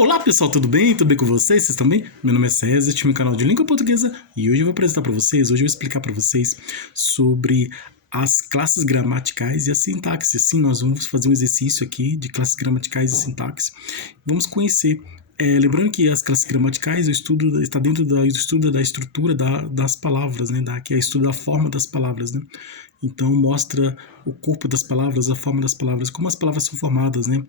Olá pessoal, tudo bem? Tudo bem com vocês? Vocês estão bem? Meu nome é César, este é meu canal de língua portuguesa e hoje eu vou apresentar para vocês, hoje eu vou explicar para vocês sobre as classes gramaticais e a sintaxe. Sim, nós vamos fazer um exercício aqui de classes gramaticais e sintaxe. Vamos conhecer. Lembrando que as classes gramaticais, o estudo está dentro do estudo da estrutura das palavras, né? Que é o estudo da forma das palavras, né? Então mostra o corpo das palavras, a forma das palavras, como as palavras são formadas, né?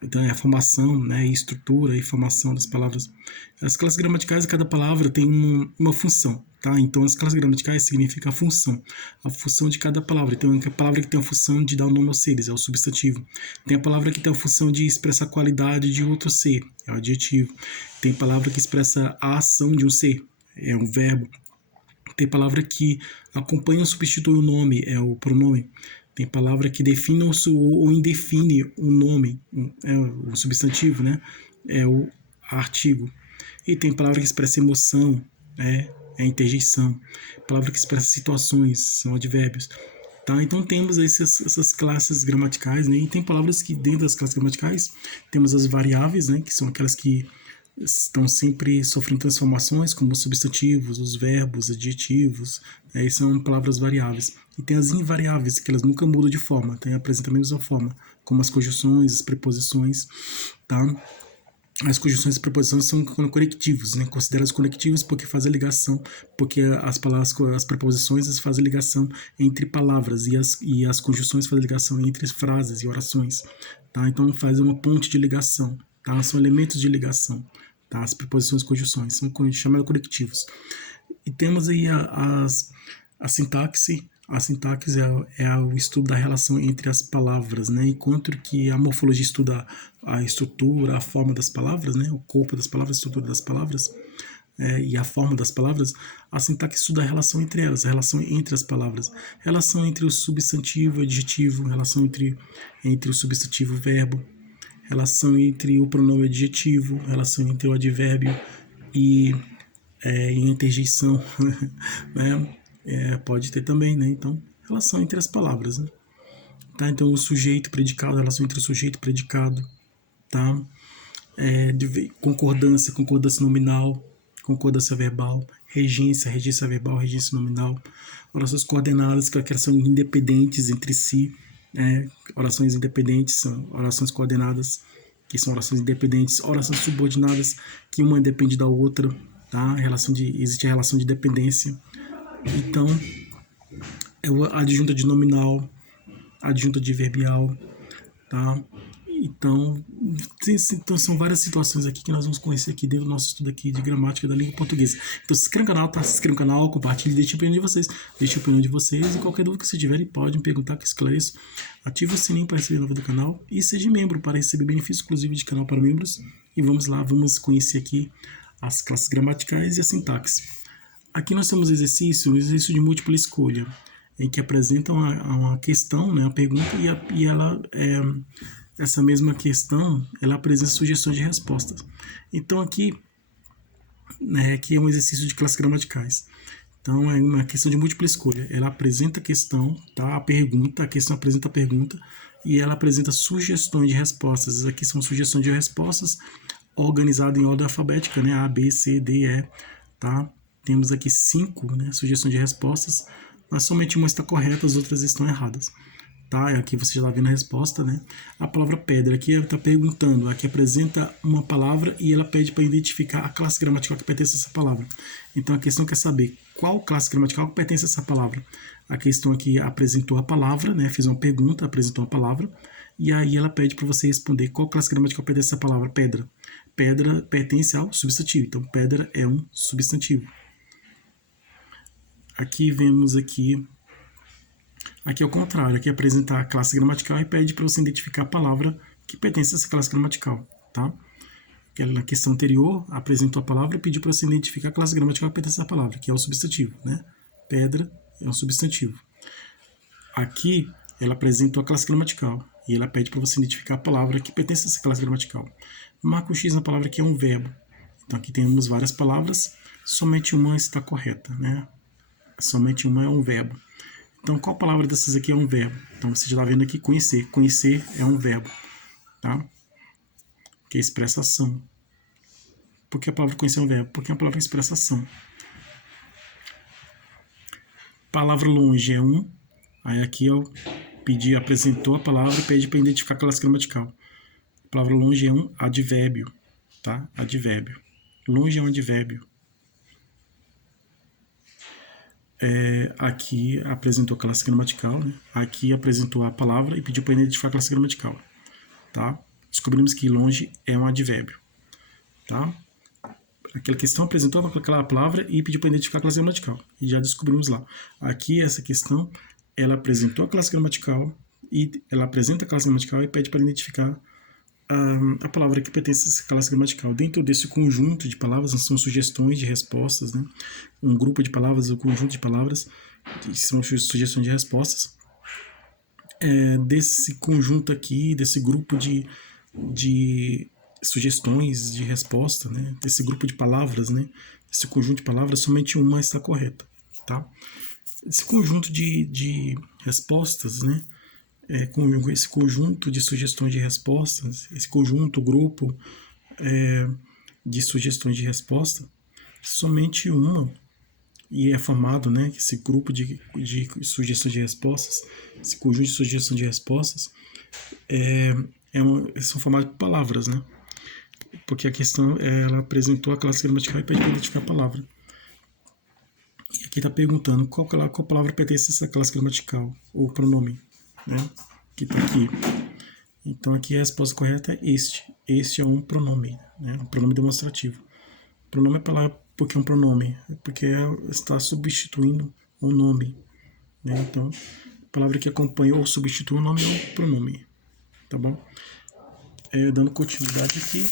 Então é a formação, né? E estrutura e formação das palavras. As classes gramaticais, cada palavra tem uma função, tá? Então as classes gramaticais significa a função de cada palavra. Então a palavra que tem a função de dar um nome aos seres é o substantivo. Tem a palavra que tem a função de expressar a qualidade de outro ser, é o adjetivo. Tem palavra que expressa a ação de um ser, é um verbo. Tem palavra que acompanha ou substitui o nome, é o pronome. Tem palavra que define ou indefine o nome, é o substantivo, né? É o artigo. E tem palavra que expressa emoção, é a interjeição. Palavra que expressa situações, são advérbios. Tá? Então temos essas classes gramaticais, né? E tem palavras que dentro das classes gramaticais temos as variáveis, né? Que são aquelas que estão sempre sofrendo transformações, como os substantivos, os verbos, adjetivos, né? São palavras variáveis. E tem as invariáveis, que elas nunca mudam de forma, apresentam a mesma forma, como as conjunções, as preposições, tá? As conjunções e preposições são conectivos, né? Consideradas conectivos porque fazem ligação, porque as palavras, as preposições fazem ligação entre palavras e as conjunções fazem ligação entre frases e orações, tá? Então faz uma ponte de ligação, tá? São elementos de ligação, tá? As preposições e conjunções são chamados conectivos. E temos aí a sintaxe. A sintaxe é o estudo da relação entre as palavras, né? Enquanto que a morfologia estuda a estrutura, a forma das palavras, né? O corpo das palavras, a estrutura das palavras e a forma das palavras, a sintaxe estuda a relação entre elas, a relação entre as palavras, relação entre o substantivo e o adjetivo, relação entre o substantivo e o verbo, relação entre o pronome adjetivo, relação entre o advérbio e interjeição, né? Pode ter também, né? Então, relação entre as palavras, né? Tá? Então, o sujeito, predicado, relação entre o sujeito e predicado, tá? Concordância nominal, concordância verbal, regência verbal, regência nominal, orações coordenadas, que são independentes entre si, orações independentes são orações coordenadas, que são orações independentes, orações subordinadas, que uma depende da outra, tá? Existe a relação de dependência. Então, a adjunta de nominal, adjunta de verbial, tá? Então, são várias situações aqui que nós vamos conhecer aqui dentro do nosso estudo aqui de gramática da língua portuguesa. Então, se inscreva no canal, tá? Se inscreva no canal, compartilhe, deixe a opinião de vocês. Deixe a opinião de vocês e qualquer dúvida que vocês tiverem, podem perguntar que eu esclareço. Ative o sininho para receber novidade do canal e seja membro para receber benefícios exclusivos de canal para membros. E vamos lá, vamos conhecer aqui as classes gramaticais e a sintaxe. Aqui nós temos um exercício de múltipla escolha, em que apresenta uma questão, né, uma pergunta, e ela, essa mesma questão, ela apresenta sugestões de respostas. Então aqui é um exercício de classes gramaticais. Então é uma questão de múltipla escolha. Ela apresenta a questão, tá? A questão apresenta a pergunta, e ela apresenta sugestões de respostas. Essas aqui são sugestões de respostas organizadas em ordem alfabética, né? A, B, C, D, E, tá? Temos aqui 5, né, sugestões de respostas, mas somente uma está correta, as outras estão erradas. Tá? Aqui você já está vendo a resposta, né? A palavra pedra, aqui está perguntando, aqui apresenta uma palavra e ela pede para identificar a classe gramatical que pertence a essa palavra. Então a questão quer saber qual classe gramatical que pertence a essa palavra. A questão aqui apresentou a palavra, né? Fez uma pergunta, apresentou a palavra, e aí ela pede para você responder qual classe gramatical pertence a essa palavra, pedra. Pedra pertence ao substantivo, então pedra é um substantivo. Aqui vemos aqui é o contrário, aqui apresenta a classe gramatical e pede para você identificar a palavra que pertence a essa classe gramatical, tá? Na questão anterior, apresentou a palavra e pediu para você identificar a classe gramatical que pertence a essa palavra, que é o substantivo, né? Pedra é um substantivo. Aqui, ela apresentou a classe gramatical e ela pede para você identificar a palavra que pertence a essa classe gramatical. Marca o X na palavra que é um verbo. Então aqui temos várias palavras, somente uma está correta, né? Somente uma é um verbo. Então, qual palavra dessas aqui é um verbo? Então, você já está vendo aqui conhecer. Conhecer é um verbo, tá? Ok? que expressa ação. Por que a palavra conhecer é um verbo? Porque é uma palavra que expressa ação. Palavra longe é um. Aí aqui eu apresentou a palavra e pede para identificar a classe gramatical. A palavra longe é um advérbio, tá? Advérbio. Longe é um advérbio. Aqui apresentou a classe gramatical, né? Aqui apresentou a palavra e pediu para identificar a classe gramatical, tá? Descobrimos que longe é um advérbio, tá? Aquela questão apresentou aquela palavra e pediu para identificar a classe gramatical. E já descobrimos lá. Aqui, essa questão, ela apresentou a classe gramatical e ela apresenta a classe gramatical e pede para identificar a palavra que pertence a essa classe gramatical. Dentro desse conjunto de palavras, são sugestões de respostas, né? Um grupo de palavras, um conjunto de palavras, são sugestões de respostas. Desse conjunto aqui, desse grupo de sugestões de resposta, né? Desse grupo de palavras, né? Esse conjunto de palavras, somente uma está correta, tá? Esse conjunto de respostas, né? Com esse conjunto de sugestões de respostas, esse conjunto, grupo de sugestões de resposta, somente uma, e é formado, né? Esse grupo de sugestões de respostas, esse conjunto de sugestões de respostas, são formados por palavras, né? Porque a questão, ela apresentou a classe gramatical e pede para identificar a palavra. E aqui está perguntando qual palavra pertence a essa classe gramatical, ou pronome, né? Que está aqui. Então aqui a resposta correta é este. Este é um pronome, né? Um pronome demonstrativo. Pronome é palavra porque é um pronome, porque está substituindo um nome, né? Então, a palavra que acompanha ou substitui o nome é um pronome, tá bom? Dando continuidade aqui.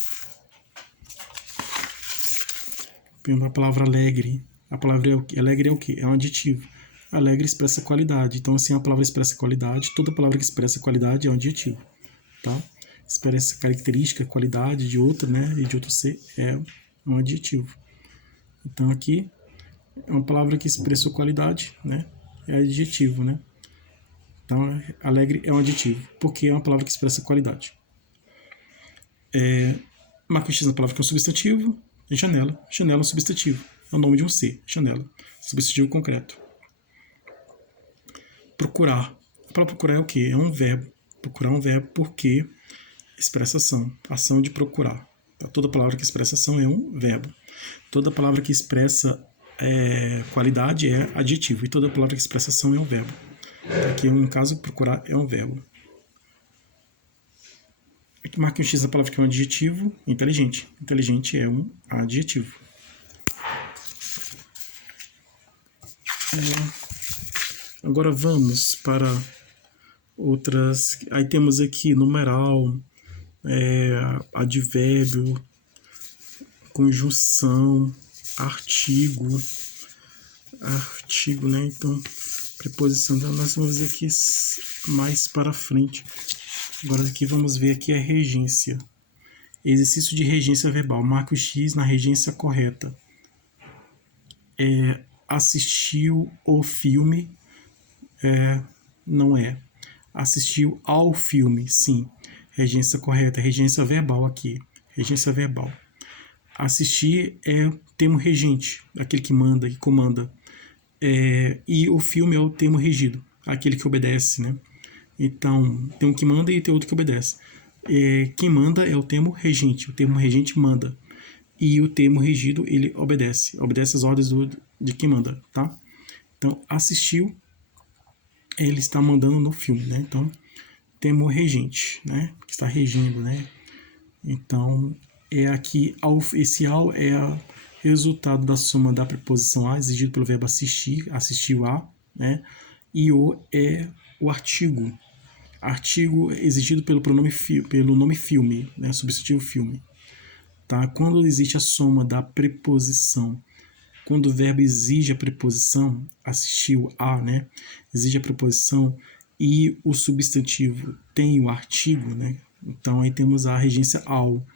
A palavra alegre. A palavra alegre é o quê? É um adjetivo. Alegre expressa qualidade. Então, assim, a palavra expressa qualidade. Toda palavra que expressa qualidade é um adjetivo, tá? Expressa característica, qualidade de outro, né? E de outro ser é um adjetivo. Então, aqui é uma palavra que expressou qualidade, né? É adjetivo, né? Então, alegre é um adjetivo, porque é uma palavra que expressa qualidade. Marca X na palavra que é um substantivo. Janela. Janela é um substantivo. É o nome de um ser. Janela. Substantivo concreto. Procurar. A palavra procurar é o quê? É um verbo. Procurar é um verbo porque expressa ação. Ação de procurar. Tá? Toda palavra que expressa ação é um verbo. Toda palavra que expressa qualidade é adjetivo. E toda palavra que expressa ação é um verbo. Aqui, no caso, procurar é um verbo. Aqui marca um X na palavra que é um adjetivo. Inteligente. Inteligente é um adjetivo. Agora vamos para outras. Aí temos aqui numeral, advérbio, conjunção, artigo, né? Então, preposição. Então, nós vamos ver aqui mais para frente. Agora aqui vamos ver aqui a regência. Exercício de regência verbal. Marca o X na regência correta. Assistiu o filme? Não é. Assistiu ao filme? Sim. Regência correta. Regência verbal aqui. Regência verbal. Assistir é o termo regente, aquele que manda, que comanda. E o filme é o termo regido, aquele que obedece, né? Então, tem um que manda e tem outro que obedece. Quem manda é o termo regente. O termo regente manda. E o termo regido, ele obedece. Obedece as ordens de quem manda, tá? Então, assistiu, ele está mandando no filme, né? Então, termo regente, né? Que está regindo, né? Então, aqui, esse ao é o resultado da soma da preposição a, exigido pelo verbo assistir, assistiu a, né? E o é o artigo. Artigo exigido pelo nome filme, né? Substantivo filme. Tá? Quando existe a soma da preposição, quando o verbo exige a preposição, assistiu a, né? Exige a preposição e o substantivo tem o artigo, né? Então aí temos a regência ao.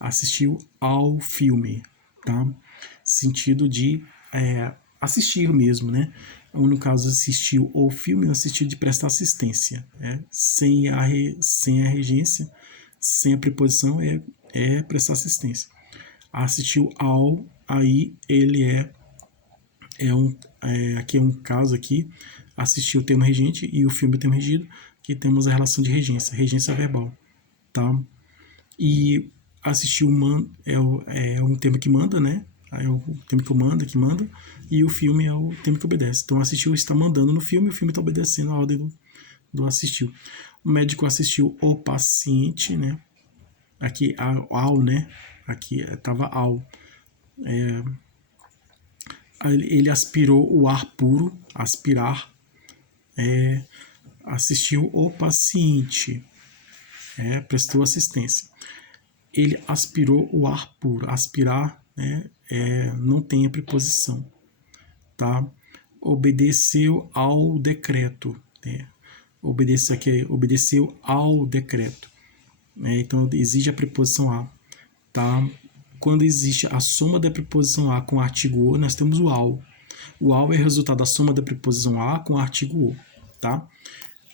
Assistiu ao filme, tá? Sentido de assistir mesmo, né? No caso, assistiu ao filme, no sentido de prestar assistência, né? Sem a regência, sem a preposição, é é prestar assistência. Assistiu ao, aí ele aqui é um caso aqui, assistiu o termo regente e o filme termo regido, que temos a relação de regência verbal, tá? E assistiu é um termo que manda, né? É o termo que manda, e o filme é o termo que obedece. Então assistiu está mandando no filme, o filme está obedecendo a ordem do assistiu. O médico assistiu o paciente, né? Aqui ao, né? Aqui estava ao. Ele aspirou o ar puro, aspirar. Assistiu o paciente, prestou assistência. Ele aspirou o ar puro. Aspirar, né? Não tem a preposição, tá? Obedeceu ao decreto, né? Obedeceu ao decreto, né? Então exige a preposição a, tá? Quando existe a soma da preposição a com o artigo o, nós temos o ao. O ao é resultado da soma da preposição a com o artigo o, tá?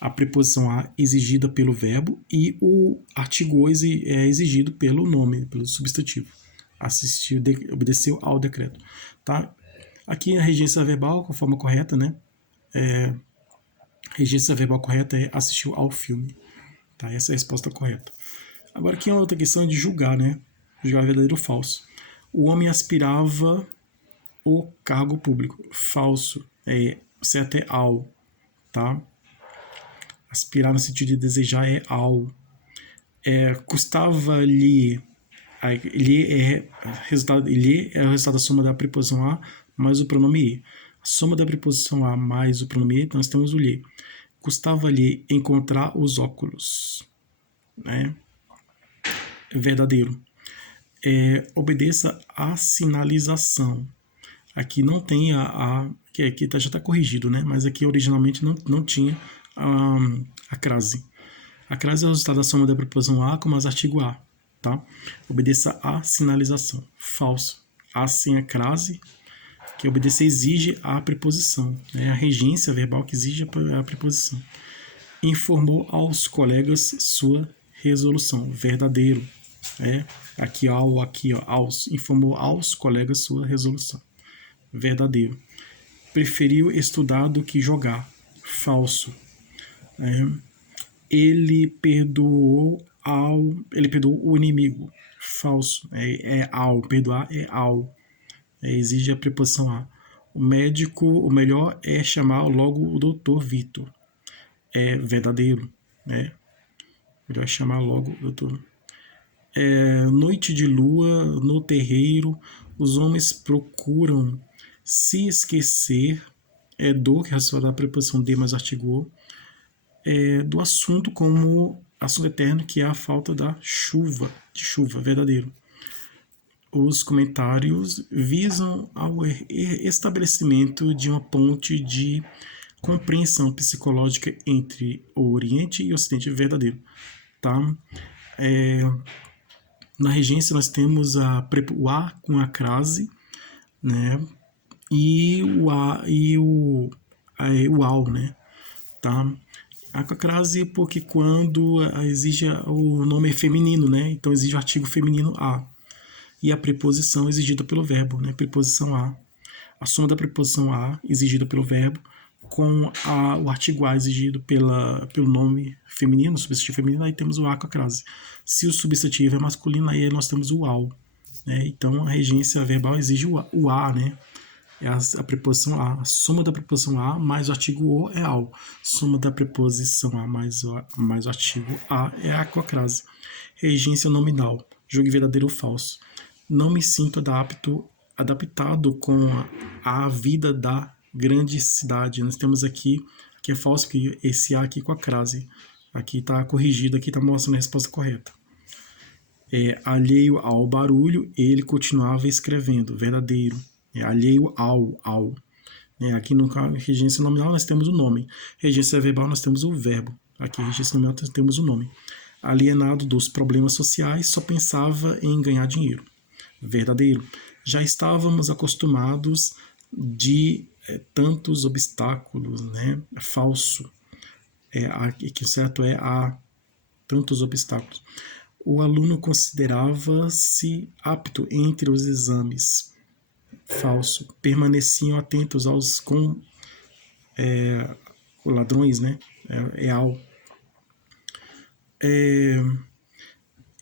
A preposição a exigida pelo verbo e o artigo o é exigido pelo nome, pelo substantivo. Assistiu, obedeceu ao decreto, tá? Aqui a regência verbal, com a forma correta, né? Regência verbal correta é assistiu ao filme, tá? Essa é a resposta correta. Agora aqui é outra questão de julgar, né? Julgar verdadeiro ou falso. O homem aspirava o cargo público. Falso. Certo é ao, tá? Aspirar no sentido de desejar é ao. Custava-lhe. Ele é o resultado da soma da preposição a mais o pronome e. A soma da preposição a mais o pronome e, nós temos o lhe. Custava-lhe encontrar os óculos, né? Verdadeiro. Obedeça à sinalização. Aqui não tem que aqui já está corrigido, né? Mas aqui originalmente não tinha a crase. A crase é o resultado da soma da preposição a com mais artigo a, tá? Obedeça à sinalização. Falso. A sem a crase, que obedecer exige a preposição, né? A regência verbal que exige a preposição. Informou aos colegas sua resolução. Verdadeiro. Aqui aos. Informou aos colegas sua resolução. Verdadeiro. Preferiu estudar do que jogar. Falso. Ele perdoou o inimigo. Falso. Ao. Perdoar é ao. Exige a preposição a. O médico, o melhor é chamar logo o doutor Vitor. Verdadeiro. Melhor é chamar logo o doutor. Noite de lua, no terreiro, os homens procuram se esquecer do, que é relacionado à preposição de mais artigo o, do assunto como assunto eterno, que é a falta de chuva, verdadeiro. Os comentários visam ao estabelecimento de uma ponte de compreensão psicológica entre o Oriente e o Ocidente, verdadeiro, tá? Na regência nós temos o a com a crase, né? E o ao, né? Tá? A crase porque quando exige o nome é feminino, né? Então exige o artigo feminino a. E a preposição exigida pelo verbo, né? Preposição a. A soma da preposição a exigida pelo verbo com o artigo a exigido pelo nome feminino, substantivo feminino, aí temos o a com a crase. Se o substantivo é masculino, aí nós temos o ao, né? Então a regência verbal exige o a, né? É a preposição a. A soma da preposição a mais o artigo o é ao. Soma da preposição a mais o artigo a é a com a crase. Regência nominal. Julgue verdadeiro ou falso. Não me sinto adaptado com a vida da grande cidade. Nós temos aqui, que é falso, que esse a aqui com a crase. Aqui está corrigido, aqui está mostrando a resposta correta. Alheio ao barulho, ele continuava escrevendo. Verdadeiro. Alheio ao. Aqui no regência nominal nós temos o nome. Regência verbal nós temos o verbo. Aqui regência nominal nós temos o nome. Alienado dos problemas sociais, só pensava em ganhar dinheiro. Verdadeiro. Já estávamos acostumados de tantos obstáculos, né? Falso. Que certo é a tantos obstáculos. O aluno considerava-se apto entre os exames. Falso. Permaneciam atentos aos ladrões, né?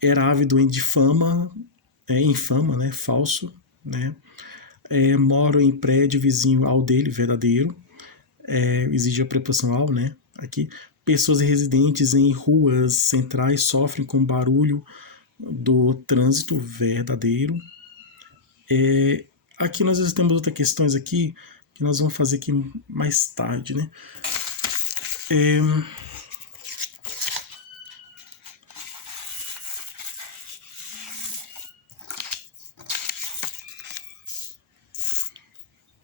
Era ávido em fama, infama, né? Falso, né? Moro em prédio vizinho ao dele, verdadeiro. Exige a preposição ao, né? Aqui. Pessoas residentes em ruas centrais sofrem com barulho do trânsito, verdadeiro. Aqui nós temos outras questões aqui que nós vamos fazer aqui mais tarde, né?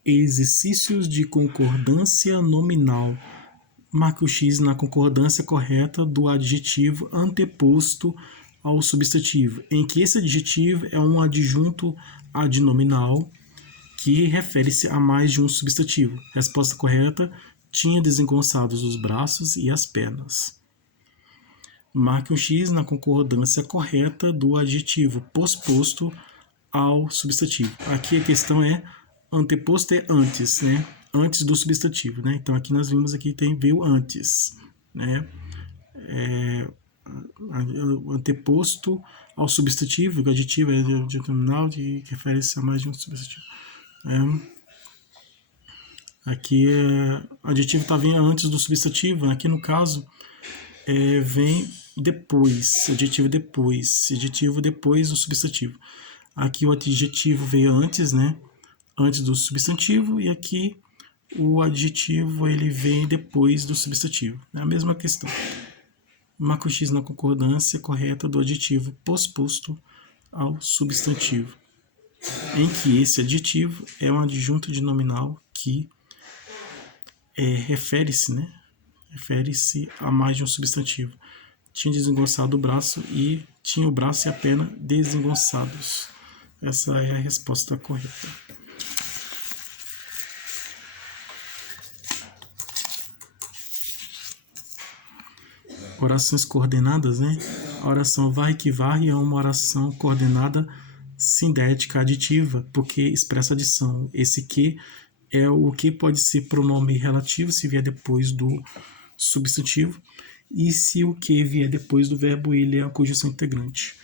Exercícios de concordância nominal. Marque o X na concordância correta do adjetivo anteposto ao substantivo, em que esse adjetivo é um adjunto adnominal que refere-se a mais de um substantivo. Resposta correta: tinha desengonçados os braços e as pernas. Marque um X na concordância correta do adjetivo posposto ao substantivo. Aqui a questão é anteposto é antes, né? Antes do substantivo, né? Então aqui nós vimos aqui veio antes, né? Anteposto ao substantivo, o adjetivo é adjunto nominal que refere-se a mais de um substantivo. Aqui o adjetivo está vindo antes do substantivo, aqui no caso vem depois, adjetivo depois do substantivo. Aqui o adjetivo veio antes, né? Antes do substantivo, e aqui o adjetivo ele vem depois do substantivo. É a mesma questão. Marca o X na concordância correta do adjetivo posposto ao substantivo, em que esse adjetivo é um adjunto de nominal que refere-se, né? Refere-se a mais de um substantivo. Tinha desengonçado o braço e tinha o braço e a perna desengonçados. Essa é a resposta correta. Orações coordenadas, né? A oração varre que varre é uma oração coordenada sindética aditiva, porque expressa adição. Esse que é o que pode ser pronome relativo se vier depois do substantivo, e se o que vier depois do verbo, ele é a conjunção integrante.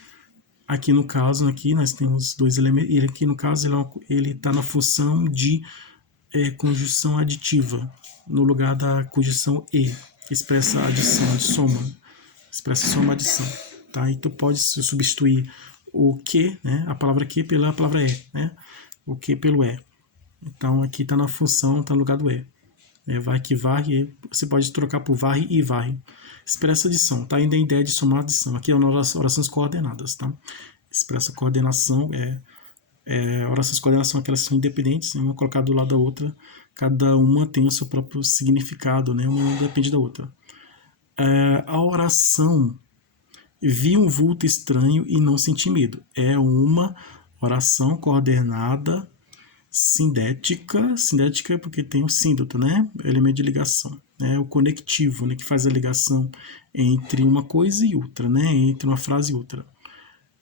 Aqui no caso, aqui nós temos dois elementos, ele aqui no caso ele está na função de conjunção aditiva, no lugar da conjunção e, que expressa adição, de soma, expressa soma, adição, tá? E tu pode substituir o que, né, a palavra que pela palavra é, né, o que pelo é. Então aqui está na função, está no lugar do é. Vai que varre, você pode trocar por varre e varre. Expressa adição, tá? Ainda a ideia de somar adição. Aqui é orações coordenadas, tá? Expressa coordenação, orações de coordenação, aquelas são independentes, uma colocada do lado da outra, cada uma tem o seu próprio significado, né? Uma depende da outra. A oração vi um vulto estranho e não senti medo é uma oração coordenada sindética porque tem o síndoto, né? Elemento de ligação, né? O conectivo, né? Que faz a ligação entre uma coisa e outra, né? Entre uma frase e outra.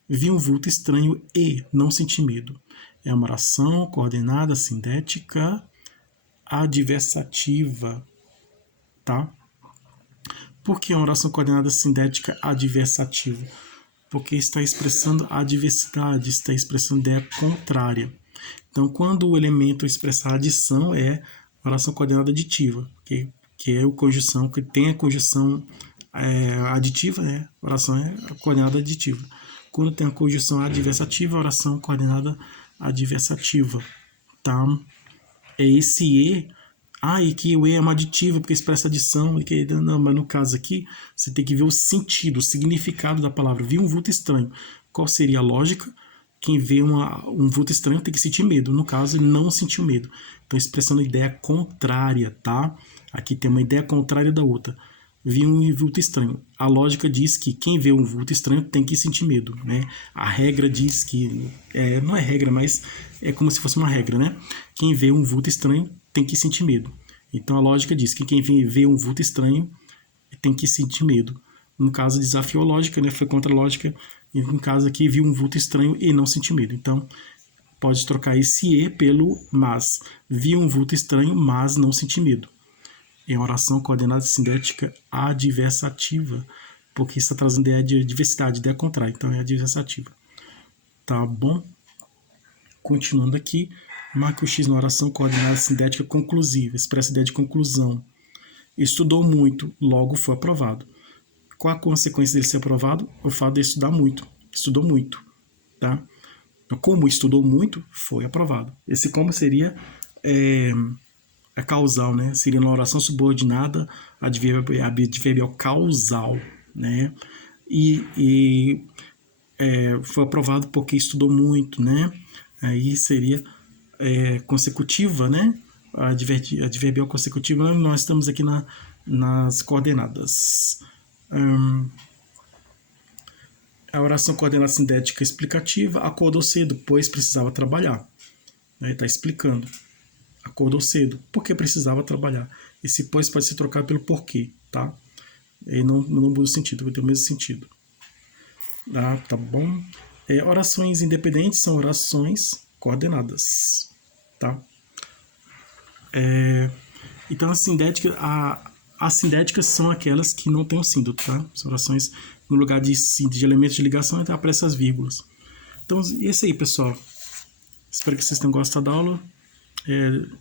Vi um vulto estranho e não senti medo. É uma oração coordenada sindética adversativa, tá? Por que uma oração coordenada sindética adversativa? Porque está expressando a adversidade, está expressando ideia contrária. Então, quando o elemento expressar adição, é oração coordenada aditiva, que é a conjunção, que tem a conjunção aditiva, oração coordenada aditiva. Quando tem a conjunção adversativa, oração coordenada adversativa, tá? É esse e, e que o e é uma aditiva, porque expressa adição, não, mas no caso aqui, você tem que ver o sentido, o significado da palavra. Vi um vulto estranho. Qual seria a lógica? Quem vê um vulto estranho tem que sentir medo. No caso, ele não sentiu medo. Então, expressando a ideia contrária, tá? Aqui tem uma ideia contrária da outra. Vi um vulto estranho. A lógica diz que quem vê um vulto estranho tem que sentir medo, né? A regra diz que... não é regra, mas é como se fosse uma regra, né? Quem vê um vulto estranho tem que sentir medo. Então, a lógica diz que quem vê um vulto estranho tem que sentir medo. No caso, desafiou a lógica, né? Foi contra a lógica, E no caso aqui, viu um vulto estranho e não sentiu medo. Então, pode trocar esse e pelo mas. Vi um vulto estranho, mas não senti medo. Em oração coordenada sindética adversativa, porque está trazendo ideia de diversidade, ideia contrária, então é adversativa. Tá bom? Continuando aqui, marque o X na oração coordenada sindética conclusiva, expressa a ideia de conclusão. Estudou muito, logo foi aprovado. Qual a consequência dele ser aprovado? O fato de estudar muito. Estudou muito, tá? Então, como estudou muito, foi aprovado. Esse como seria a causal, né? Seria uma oração subordinada adverbial causal, né? E foi aprovado porque estudou muito, né? Aí seria consecutiva, né? Adverbial consecutiva, nós estamos aqui nas coordenadas. A oração coordenada sindética explicativa: acordou cedo, pois precisava trabalhar. Está explicando. Acordou cedo, porque precisava trabalhar. Esse pois pode ser trocado pelo porquê, tá? E não muda o sentido, vai ter o mesmo sentido. Tá bom? Orações independentes são orações coordenadas, tá? Então, as sindéticas são aquelas que não têm o símbolo, tá? São orações no lugar de elementos de ligação, então aparecem as vírgulas. Então, esse aí, pessoal. Espero que vocês tenham gostado da aula.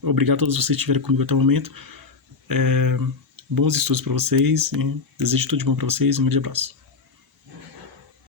Obrigado a todos vocês que estiveram comigo até o momento. Bons estudos para vocês. Desejo tudo de bom para vocês. Um grande abraço.